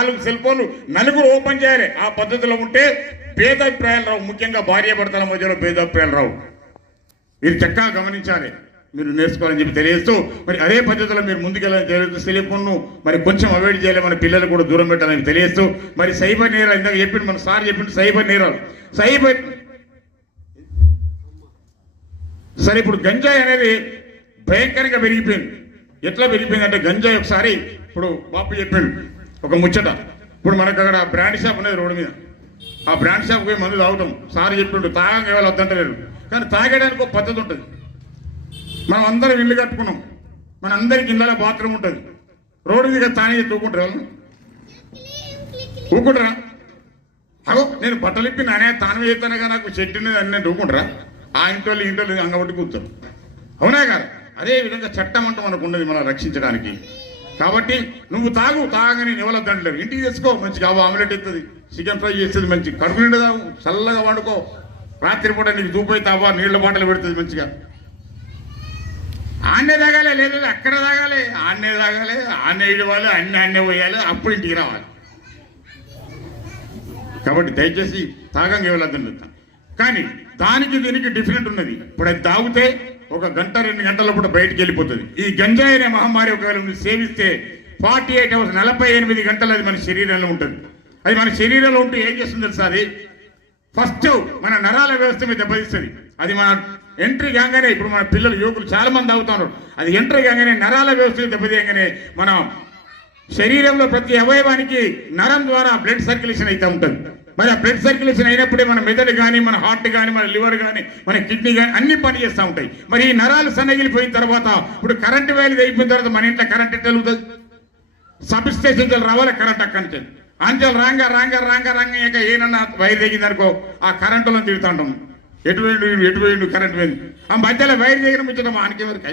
4 cell ఫోన్లు నలుగురు open చేయాలి. ఆ పద్ధతిలో ఉంటే భేదాభిప్రాయాలు రావు. ముఖ్యంగా భార్యాభర్తల మధ్యలో భేదాభిప్రాయాలు రావు. మీరు చక్కగా గమనించాలి, మీరు నేర్చుకోవాలని చెప్పి తెలియజేస్తూ మరి అదే పద్ధతిలో మీరు ముందుకెళ్ళాలని తెలియజేస్తూ సెల్ ఫోన్ను మరి కొంచెం అవాయిడ్ చేయాలి, మన పిల్లలు కూడా దూరం పెట్టాలని తెలియజేస్తూ మరి సైబర్ నేరాలు ఇందాక చెప్పిండు మన సార్ చెప్పిండు సైబర్ నేరాలు సరే ఇప్పుడు గంజాయి అనేది భయంకరంగా పెరిగిపోయింది. ఎట్లా పెరిగిపోయింది అంటే గంజాయి ఒకసారి ఇప్పుడు బాపు చెప్పిండు ఒక ముచ్చట. ఇప్పుడు మనకు అక్కడ బ్రాండ్ షాప్ ఉన్నది రోడ్డు మీద, ఆ బ్రాండ్ షాప్ పోయి మందు తాగుతాం. సార్ చెప్పిండు తాగంగా వాళ్ళు వద్దంటలేరు, కానీ తాగడానికి ఒక పద్ధతి ఉంటుంది. మనం అందరం ఇల్లు కట్టుకున్నాం, మన అందరికి ఇళ్ళలో బాత్రూమ్ ఉంటుంది. రోడ్డు మీద తానే తూకుంటారు, వాళ్ళు ఊకుంటారా? అగో నేను బట్టలు ఇప్పి నానే తాను చేస్తానగా నాకు చెట్టు ఉన్నది అని నేను ఊకుంటారా? ఆ ఇంట్లో అంగబట్టి కూర్చోరు, అవునా కాదు? అదేవిధంగా చట్టం అంటూ మనకు ఉన్నది మనం రక్షించడానికి. కాబట్టి నువ్వు తాగని నివలద్దంటలేరు. ఇంటికి తెచ్చుకో, మంచిగా ఆమ్లెట్ ఎత్తుంది, చికెన్ ఫ్రై చేస్తుంది, మంచి కడుపు నిండా తాగు, చల్లగా వండుకో. రాత్రిపూట నీకు దూపోయి తావా నీళ్ల బాటలు పెడుతుంది మంచిగా. ఆన్నే తాగాలి, లేదు అక్కడ తాగాలి, ఆన్నే తాగాలి, ఆన్నే ఇడవాలి, ఆన్నే పోయాలి, అప్పుడు ఇంటికి రావాలి. కాబట్టి దయచేసి తాగంగా ఇవ్వలేదండి. కానీ దానికి దీనికి డిఫరెంట్ ఉన్నది. ఇప్పుడు అది తాగితే 1 గంట 2 గంటల పూట బయటికి వెళ్ళిపోతుంది. ఈ గంజాయి అనే మహమ్మారి ఒకవేళ సేవిస్తే 48 అవర్స్ 48 గంటలు అది మన శరీరంలో ఉంటుంది. అది మన శరీరంలో ఉంటూ ఏం చేస్తుంది తెలుసా? అది ఫస్ట్ మన నరాల వ్యవస్థ మీద దెబ్బతీస్తుంది. అది మన ఎంట్రీ కాగానే, ఇప్పుడు మన పిల్లలు యువకులు చాలా మంది తాగుతున్నారు, అది ఎంట్రీ కాగానే నరాల వ్యవస్థ దెబ్బతీయగానే మన శరీరంలో ప్రతి అవయవానికి నరం ద్వారా బ్లడ్ సర్క్యులేషన్ అయితే ఉంటుంది. మరి ఆ బ్లడ్ సర్క్యులేషన్ అయినప్పుడే మన మెదడు కానీ, మన హార్ట్ కానీ, మన లివర్ కానీ, మన కిడ్నీ కానీ అన్ని పని చేస్తూ ఉంటాయి. మరి ఈ నరాలు సన్నగిలిపోయిన తర్వాత ఇప్పుడు కరెంటు వ్యాలీది అయిపోయిన తర్వాత మన ఇంట్లో కరెంట్ ఎట్లా వెళ్తుంది? సబ్ స్టేషన్ రావాలి కరెంట్ అక్కడి నుంచి అంచెలు రాంగ ఏనన్నా వైర్ తెగిందనుకో ఆ కరెంటులో తిరుగుతూ ఉంటాం. ఎటు వేయండు కరెంట్ పోయింది, ఆ మధ్యలో వైర్ దగ్గర ముచ్చడం ఆనికి వరకు.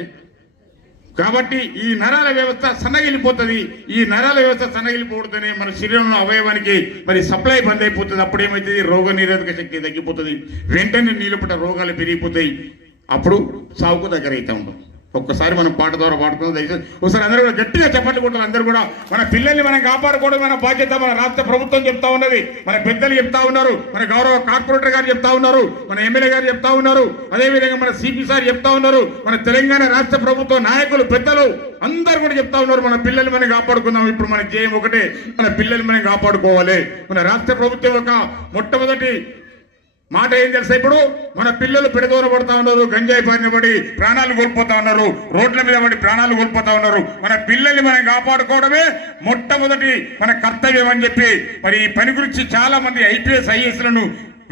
కాబట్టి ఈ నరాల వ్యవస్థ సన్నగిలిపోతుంది. ఈ నరాల వ్యవస్థ సన్నగిలిపోతేనే మన శరీరంలో అవయవానికి మరి సప్లై బంద్ అయిపోతుంది. అప్పుడు ఏమవుతుంది? రోగ నిరోధక శక్తి తగ్గిపోతుంది, వెంటనే నీళ్ళపట రోగాలు పెరిగిపోతాయి. అప్పుడు సాగుకు దగ్గర అవుతూ ఉంటాం. ఒక్కసారి మనం పాట ద్వారా పాడుతున్నాం. దయచేసి ఒకసారి అందరూ కూడా గట్టిగా చెప్పట్లు కొట్టాలి. అందరూ కూడా మన పిల్లల్ని మనం కాపాడుకోవడం మన బాధ్యత. మన రాష్ట్ర ప్రభుత్వం చెప్తా ఉన్నది, మన పెద్దలు చెప్తా ఉన్నారు, మన గౌరవ కార్పొరేటర్ గారు చెప్తా ఉన్నారు, మన ఎమ్మెల్యే గారు చెప్తా ఉన్నారు, అదేవిధంగా మన సిపి సార్ చెప్తా ఉన్నారు, మన తెలంగాణ రాష్ట్ర ప్రభుత్వ నాయకులు పెద్దలు అందరూ కూడా చెప్తా ఉన్నారు, మన పిల్లల్ని మనం కాపాడుకుందాం. ఇప్పుడు మన ధ్యేయం ఒకటే, మన పిల్లల్ని మనం కాపాడుకోవాలి. మన రాష్ట్ర ప్రభుత్వం యొక్క మొట్టమొదటి మాట ఏం తెలుసా? ఇప్పుడు మన పిల్లలు పెడదోన పడతా ఉన్నారు, గంజాయి బారిన పడి ప్రాణాలు కోల్పోతా ఉన్నారు, రోడ్ల మీద పడి ప్రాణాలు కోల్పోతా ఉన్నారు. మన పిల్లల్ని మనం కాపాడుకోవడమే మొట్టమొదటి మన కర్తవ్యం అని చెప్పి మరి ఈ పని గురించి చాలా మంది IPS IAS లను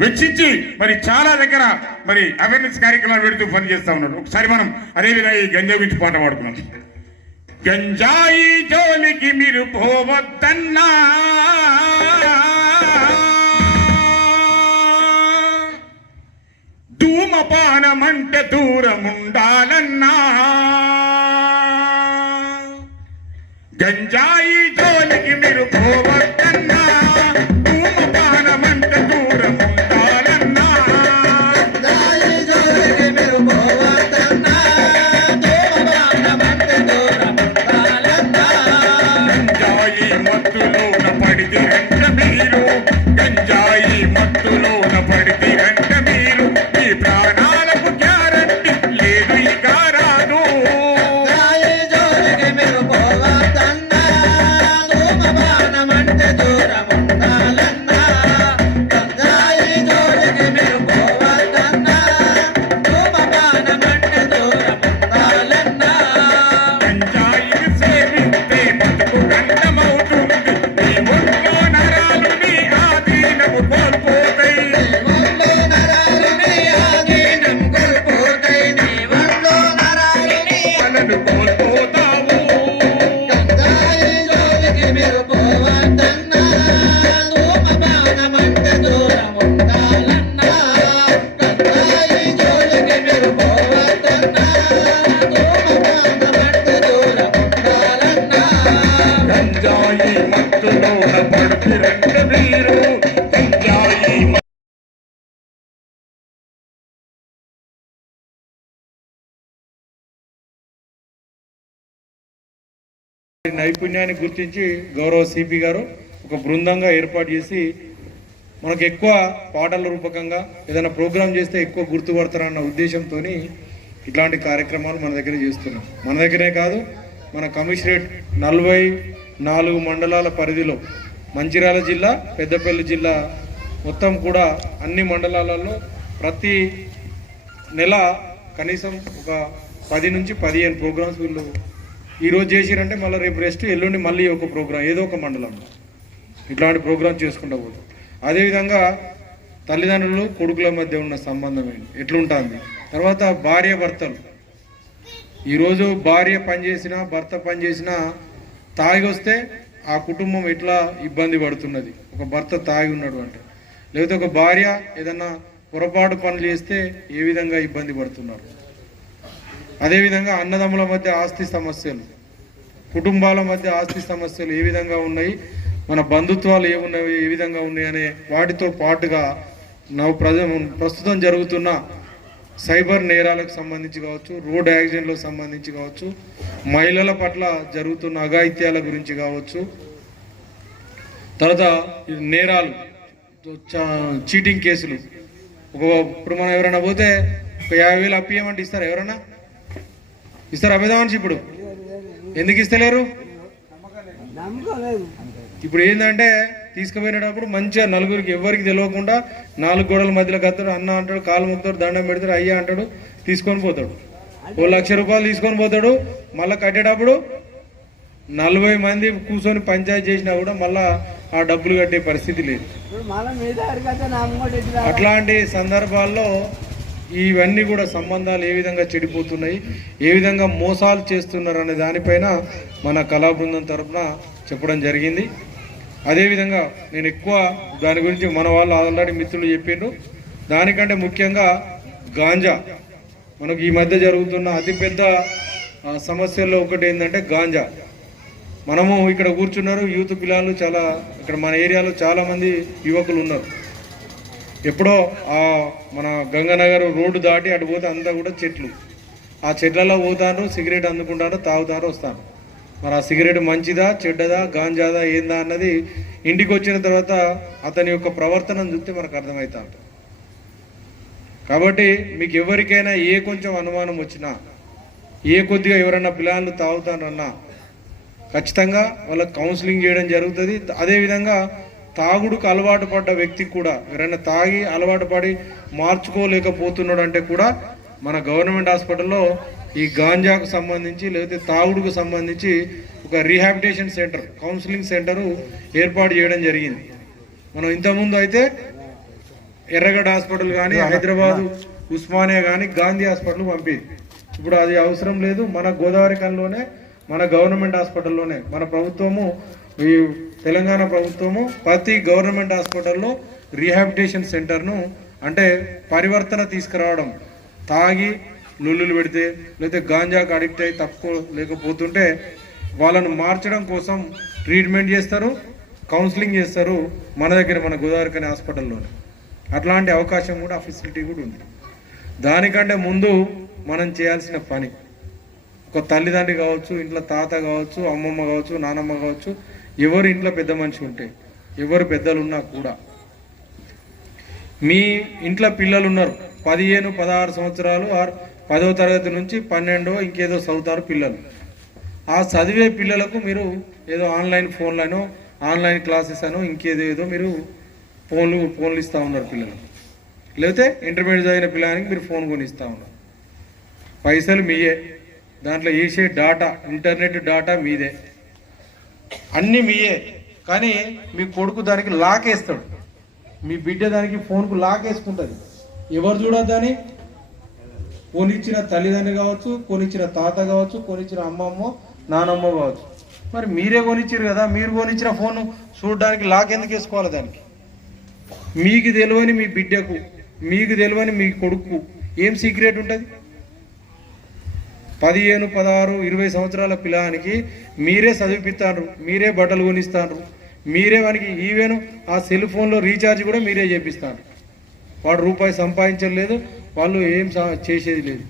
వెచ్చించి మరి చాలా దగ్గర మరి అవేర్నెస్ కార్యక్రమాలు పెడుతూ పనిచేస్తా ఉన్నారు. ఒకసారి మనం అదేవిధంగా ఈ గంజాయి గురించి పాట పాడుకున్నాం. గంజాయి జోలికి మీరు పోవద్దన్నా, ధూమపానమంటే దూరముండాలన్నా, గంజాయి జోలికి మీరు పోవద్దన్నా, ధూమపానమంటే దూరముండాలన్నా, గంజాయి జోలికి మీరు పోవద్దన్నా, ధూమపానమంటే దూరముండాలన్నా, గంజాయి మత్తులోన పడితే అంట మీరు, గంజాయి మత్తులోన పడితే అంట మీరు, ఈ ప్రాణాలకు గ్యారంటీ లేదు ఇక రాదు. గంజాయి జోలికి మీరు పోవద్దన్నా, ధూమపానమంటే దూరముండాలన్నా, గంజాయి జోలికి మీరు పోవద్దన్నా, ధూమపానమంటే దూరముండాలన్నా, గంజాయిని సేవిస్తే బతుకు గంటమవుతుంది, నీ ఒంట్లో నరాలు నీ ఆధీనము కోల్పోతాయి, కోల్పోతావు. గంజాయి జోలికి మీరు పోవద్దన్నా, ధూమపానమంటే దూరముండాలన్నా, గంజాయి జోలికి మీరు పోవద్దన్నా, ధూమపానమంటే దూరముండాలన్నా, గంజాయి మత్తులోన పడుతురంటే మీరు, గంజాయి నైపుణ్యాన్ని గుర్తించి గౌరవ సిపి గారు ఒక బృందంగా ఏర్పాటు చేసి మనకు ఎక్కువ పాటల రూపకంగా ఏదైనా ప్రోగ్రాం చేస్తే ఎక్కువ గుర్తుపడతారన్న ఉద్దేశంతో ఇట్లాంటి కార్యక్రమాలు మన దగ్గర చేస్తున్నాం. మన దగ్గరే కాదు, మన కమిషనరేట్ 44 మండలాల పరిధిలో మంచిర్యాల జిల్లా, పెద్దపల్లి జిల్లా మొత్తం కూడా అన్ని మండలాలలో ప్రతి నెల కనీసం ఒక 10 నుంచి 15 ప్రోగ్రామ్స్ వీళ్ళు ఈరోజు చేసిరంటే మళ్ళీ రేపు రెస్ట్, ఎల్లుండి మళ్ళీ ఒక ప్రోగ్రాం ఏదో ఒక మండలంలో ఇట్లాంటి ప్రోగ్రామ్ చేసుకుంటూ పోతాం. అదేవిధంగా తల్లిదండ్రులు కొడుకుల మధ్య ఉన్న సంబంధం ఎట్లుంటుంది, తర్వాత భార్య భర్తలు. ఈరోజు భార్య పనిచేసినా భర్త పనిచేసినా తాగి వస్తే ఆ కుటుంబం ఎట్లా ఇబ్బంది పడుతున్నది, ఒక భర్త తాగి ఉన్నాడు అంటే, లేకపోతే ఒక భార్య ఏదన్నా పొరపాటు పనులు చేస్తే ఏ విధంగా ఇబ్బంది పడుతున్నారు. అదేవిధంగా అన్నదమ్ముల మధ్య ఆస్తి సమస్యలు, కుటుంబాల మధ్య ఆస్తి సమస్యలు ఏ విధంగా ఉన్నాయి, మన బంధుత్వాలు ఏమున్నాయి, ఏ విధంగా ఉన్నాయి అనే వాటితో పాటుగా ప్రస్తుతం జరుగుతున్న సైబర్ నేరాలకు సంబంధించి కావచ్చు, రోడ్ యాక్సిడెంట్లకు సంబంధించి కావచ్చు, మహిళల పట్ల జరుగుతున్న అఘాయిత్యాల గురించి కావచ్చు, తర్వాత నేరాలు, చీటింగ్ కేసులు. ఇప్పుడు మనం ఎవరైనా పోతే ఒక 50,000 అప్పియమంటే ఇస్తారా? ఎవరన్నా ఇస్తారు అభిదామనిషి? ఇప్పుడు ఎందుకు ఇస్తలేరు? ఇప్పుడు ఏంటంటే తీసుకుపోయినప్పుడు మంచిగా నలుగురికి ఎవరికి తెలియకుండా 4 గోడల మధ్యలో కత్తాడు, అన్న అంటాడు, కాలు ముక్తాడు, దండం పెడతాడు, అయ్యా అంటాడు, తీసుకొని పోతాడు. 1,00,000 రూపాయలు తీసుకొని పోతాడు. మళ్ళీ కట్టేటప్పుడు 40 మంది కూర్చొని పంచాయతీ చేసినా కూడా మళ్ళా ఆ డబ్బులు కట్టే పరిస్థితి లేదు. అట్లాంటి సందర్భాల్లో ఇవన్నీ కూడా సంబంధాలు ఏ విధంగా చెడిపోతున్నాయి, ఏ విధంగా మోసాలు చేస్తున్నారు అనే దానిపైన మన కళా బృందం తరఫున చెప్పడం జరిగింది. అదేవిధంగా నేను ఎక్కువ దాని గురించి మన వాళ్ళు ఆల్రెడీ మిత్రులు చెప్పిండ్రు. దానికంటే ముఖ్యంగా గాంజా. మనకు ఈ మధ్య జరుగుతున్న అతిపెద్ద సమస్యల్లో ఒకటి ఏంటంటే గాంజా. మనము ఇక్కడ కూర్చున్నారు, యూత్ పిల్లలు చాలా, ఇక్కడ మన ఏరియాలో చాలామంది యువకులు ఉన్నారు. ఎప్పుడో మన గంగానగర్ రోడ్డు దాటి అటు పోతే అంతా కూడా చెట్లు, ఆ చెట్లలో పోతారు, సిగరెట్ అందుకుంటారు, తాగుతారు, వస్తాను. మరి ఆ సిగరెట్ మంచిదా చెడ్డదా, గాంజాదా ఏందా అన్నది ఇంటికి వచ్చిన తర్వాత అతని యొక్క ప్రవర్తనను చూస్తే మనకు అర్థమవుతా ఉంటుంది. కాబట్టి మీకు ఎవరికైనా ఏ కొంచెం అనుమానం వచ్చినా, ఏ కొద్దిగా ఎవరన్నా పిల్లలు తాగుతారన్నా ఖచ్చితంగా వాళ్ళకి కౌన్సిలింగ్ చేయడం జరుగుతుంది. అదేవిధంగా తాగుడుకు అలవాటు పడ్డ వ్యక్తికి కూడా ఎవరైనా తాగి అలవాటు పడి మార్చుకోలేకపోతున్నాడు అంటే కూడా మన గవర్నమెంట్ హాస్పిటల్లో ఈ గాంజాకు సంబంధించి లేకపోతే తాగుడుకు సంబంధించి ఒక రీహాబిలిటేషన్ సెంటర్, కౌన్సిలింగ్ సెంటరు ఏర్పాటు చేయడం జరిగింది. మనం ఇంతకుముందు అయితే ఎర్రగడ్డ హాస్పిటల్ కానీ, హైదరాబాదు ఉస్మానియా కానీ గాంధీ హాస్పిటల్ పంపేది. ఇప్పుడు అది అవసరం లేదు. మన గోదావరి కన్లోనే, మన గవర్నమెంట్ హాస్పిటల్లోనే మన ప్రభుత్వము, ఈ తెలంగాణ ప్రభుత్వము ప్రతి గవర్నమెంట్ హాస్పిటల్లో రీహాబిలిటేషన్ సెంటర్ను, అంటే పరివర్తన తీసుకురావడం, తాగి లొల్లులు పెడితే లేకపోతే గాంజాకు అడిక్ట్ అయి లేకపోతుంటే వాళ్ళను మార్చడం కోసం ట్రీట్మెంట్ చేస్తారు, కౌన్సిలింగ్ చేస్తారు మన దగ్గర, మన గోదావరి కని హాస్పిటల్లోనే. అట్లాంటి అవకాశం కూడా, ఫెసిలిటీ కూడా ఉంది. దానికంటే ముందు మనం చేయాల్సిన పని, ఒక తల్లిదండ్రి కావచ్చు, ఇంట్లో తాత కావచ్చు, అమ్మమ్మ కావచ్చు, నానమ్మ కావచ్చు, ఎవరు ఇంట్లో పెద్ద మనిషి ఉంటే, ఎవరు పెద్దలు ఉన్నా కూడా, మీ ఇంట్లో పిల్లలు ఉన్నారు 15, 16 సంవత్సరాలు, 10వ తరగతి నుంచి 12 ఇంకేదో చదువుతారు పిల్లలు. ఆ చదివే పిల్లలకు మీరు ఏదో ఆన్లైన్ ఫోన్లను, ఆన్లైన్ క్లాసెస్ అనో ఇంకేదో మీరు ఫోన్లు ఇస్తూ ఉన్నారు పిల్లలకు. లేకపోతే ఇంటర్మీడియట్ చదివిన పిల్లలకి మీరు ఫోన్ కొని ఇస్తూ ఉన్నారు. పైసలు మీయే, దాంట్లో వేసే డాటా, ఇంటర్నెట్ డాటా మీదే, అన్నీ మీయే. కానీ మీ కొడుకు దానికి లాక్ వేస్తాడు, మీ బిడ్డ దానికి ఫోన్కు లాక్ వేసుకుంటుంది. ఎవరు చూడొద్దని? కొనిచ్చిన తల్లిదండ్రి కావచ్చు, కొనిచ్చిన తాత కావచ్చు, కొనిచ్చిన అమ్మమ్మ నానమ్మ కావచ్చు. మరి మీరే కొనిచ్చారు కదా, మీరు కొనిచ్చిన ఫోన్ చూడడానికి లాక్ ఎందుకు వేసుకోవాలి దానికి? మీకు తెలియని మీ బిడ్డకు, మీకు తెలియని మీ కొడుకు ఏం సీక్రెట్ ఉంటుంది? 15, 16, 20 సంవత్సరాల పిల్లానికి మీరే చదివిపిస్తారు, మీరే బట్టలు కొనిస్తారు, మీరే వానికి ఈవెన్ ఆ సెల్ ఫోన్లో రీఛార్జ్ కూడా మీరే చేపిస్తారు. వాడు రూపాయి సంపాదించలేదు, వాళ్ళు ఏం చేసేది లేదు.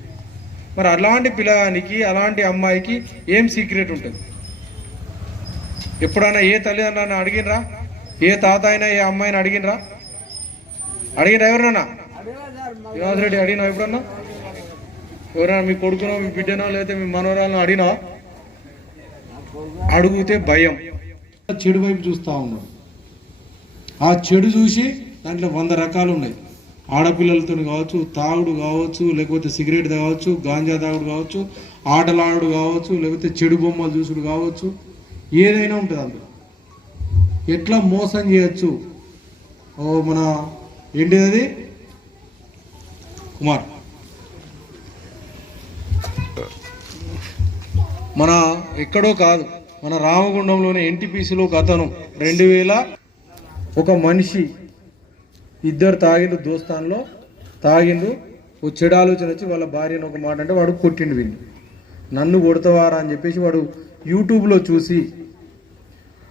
మరి అలాంటి పిల్లగానికి, అలాంటి అమ్మాయికి ఏం సీక్రెట్ ఉంటుంది? ఎప్పుడైనా ఏ తల్లిదండ్రులను అడిగినరా ఏ తాత అయినా ఏ అమ్మాయిని అడిగినరా ఎవరన్నా? శ్రీనివాస్ రెడ్డి అడిగినా ఎప్పుడన్నా? ఎవరైనా మీ కొడుకునో మీ బిడ్డనో లేకపోతే మీ మనోరాలను అడిగినా? అడిగితే భయం, చెడు వైపు చూస్తూ ఉన్నాడు. ఆ చెడు చూసి దాంట్లో 100 రకాలు ఉన్నాయి. ఆడపిల్లలతో కావచ్చు, తాగుడు కావచ్చు, లేకపోతే సిగరెట్ కావచ్చు, గాంజా తాగుడు కావచ్చు, ఆటలాడు కావచ్చు, లేకపోతే చెడు బొమ్మలు చూసుడు కావచ్చు, ఏదైనా ఉంటుంది అందులో. ఎట్లా మోసం చేయొచ్చు? మన ఏంటిది అది కుమార్, మన ఎక్కడో కాదు, మన రామగుండంలోనే ఎన్టీపీసీలో ఒక అతను 2000 ఒక మనిషి ఇద్దరు తాగిండు, దోస్తాన్లో తాగిండు. ఓ చెడు ఆలోచన వచ్చి వాళ్ళ భార్యను ఒక మాట అంటే వాడు కొట్టిండు. వీళ్ళు నన్ను కొడతావారా అని చెప్పేసి వాడు యూట్యూబ్లో చూసి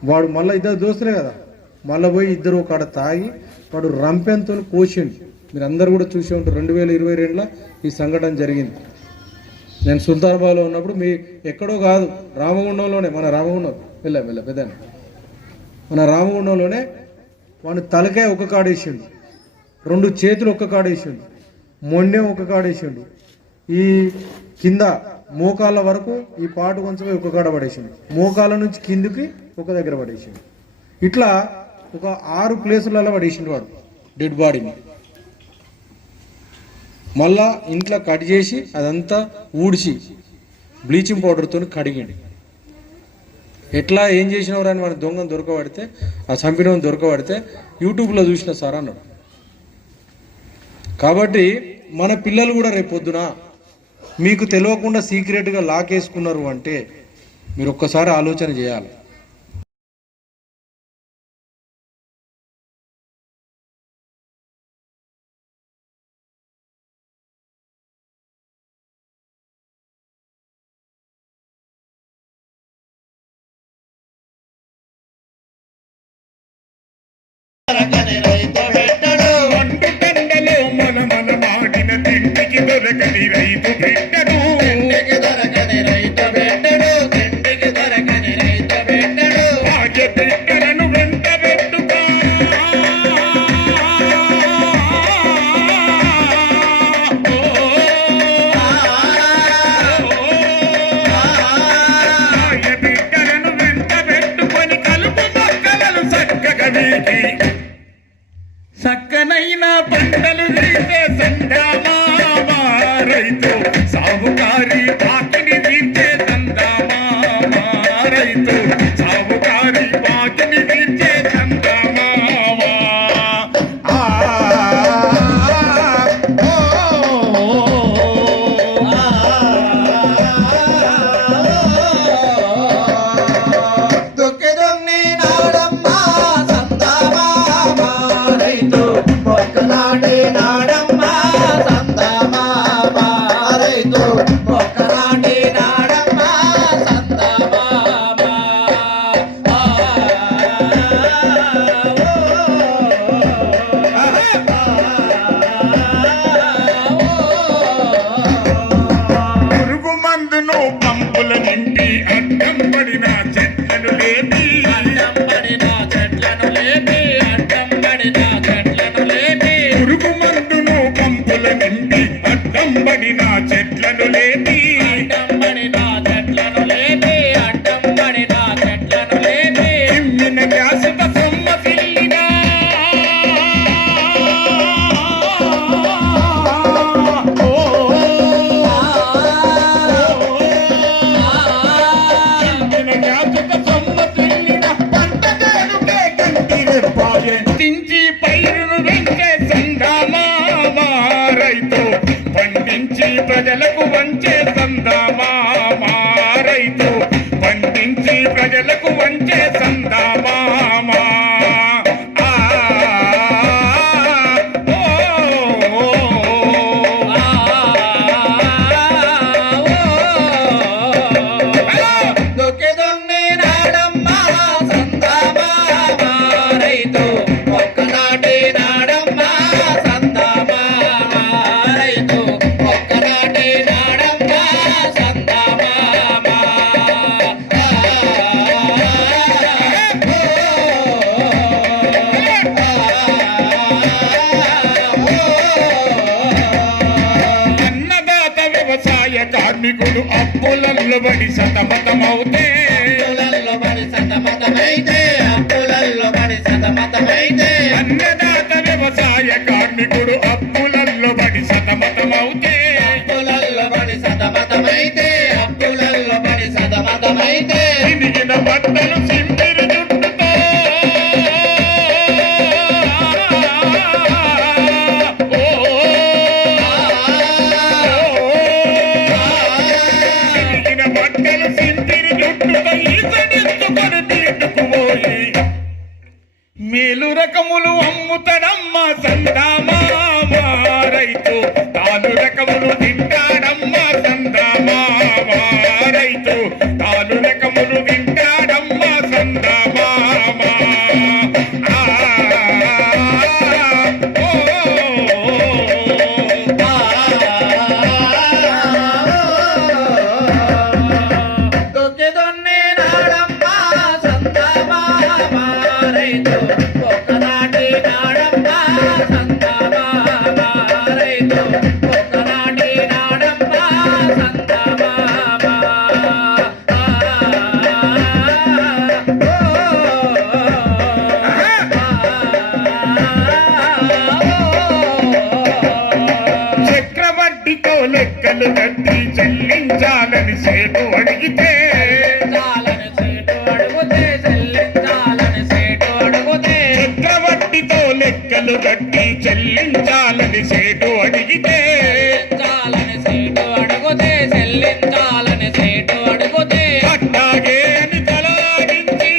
వాడు మళ్ళీ ఇద్దరు దోస్తులే కదా, మళ్ళీ పోయి ఇద్దరు ఒక తాగి వాడు రంపెంతో కోసిండు. మీరు అందరు కూడా చూసే ఉంటారు. 2022లో ఈ సంఘటన జరిగింది. నేను సుల్తానాబాద్లో ఉన్నప్పుడు మీ ఎక్కడో కాదు, రామగుండంలోనే, మన రామగుండం వెళ్ళ పెద్ద మన రామగుండంలోనే వాడిని తలకాయ ఒక కాడేసిండు, 2 చేతులు ఒక్క కాడేసిండు, మొండెం ఒక కాడేసిండు, ఈ కింద మోకాళ్ళ వరకు ఈ పాటు కొంచెం ఒక కాడ పడేసిండు, మోకాళ్ళ నుంచి కిందికి ఒక దగ్గర పడేసిండు. ఇట్లా ఒక 6 ప్లేసులలో పడేసిండు వాడు డెడ్ బాడీని. మళ్ళా ఇంట్లో కట్ చేసి అదంతా ఊడ్చి బ్లీచింగ్ పౌడర్తో కడిగిండి. ఎట్లా ఏం చేసినవారు అని మన దొంగను దొరకబడితే, ఆ చంపినని దొరకబడితే యూట్యూబ్లో చూసిన సార్ అన్నాడు. కాబట్టి మన పిల్లలు కూడా రేపొద్దున మీకు తెలియకుండా సీక్రెట్గా లాకేసుకున్నారు అంటే మీరు ఒక్కసారి ఆలోచన చేయాలి. దొరకని రైతు బిడ్డడు వండు దండలో మన మాడిన తిండికి దొరకని రైతు బిడ్డడు, తిండికి దొరకని రైతు బిడ్డడు, తిండికి దొరకని రైతు బిడ్డడు. భాగ్య బిడ్డలను వెంట పెట్టుగా భాగ్య బిడ్డలను వెంట పెట్టుకొని కలుపు మొక్కలను చక్కగా వీకి చక్కనైన పంటలు తీసే సందామా రైతు, సాగుకారి బాకిని తీర్చే సందామా రైతు, సాగుకారి బాకిని తీర్చే సందామా. నాడే అప్పులల్లో పడి సతమతమవుతే అన్నదాత వ్యవసాయ కార్మికుడు అప్పులల్లో పడి సతమతమవుతే చినిగిన బట్టలు సింపిరి జుట్టుతో చినిగిన బట్టలు సింపిరి జుట్టుతో ఈసడించుకొని తీటుకుపోయి మేలు రకములు అమ్ముతాడమ్మ సందామా రైతు తాను రకములు తింటాడమ్మ సందామా రైతు తాను రకములు తింటాడమ్మ సందామా చక్రవడ్డీతో లెక్కలు కట్టి చెల్లించాలని సేటు అడిగితే చక్రవడ్డీతో లెక్కలు కట్టి చెల్లించాలని సేటు అడిగితే అట్టాగే అని తలాడించి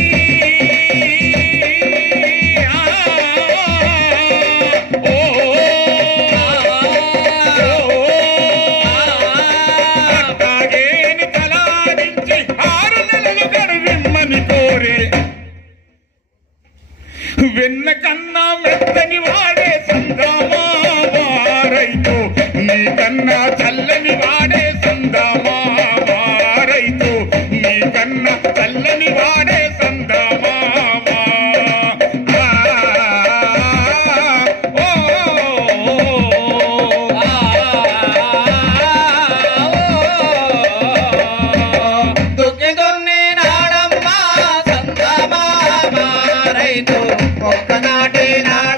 అట్టాగే అని తలాడించి 6 నెలలు గడువిమ్మని కోరే వెన్న కన్నా మెత్తని వాడే సందామా రైతు నీ కన్నా చల్లని వాడే సందామా రైతు నీ కన్నా చల్లని వాడే సందామా ఒక్కనాటి నాడ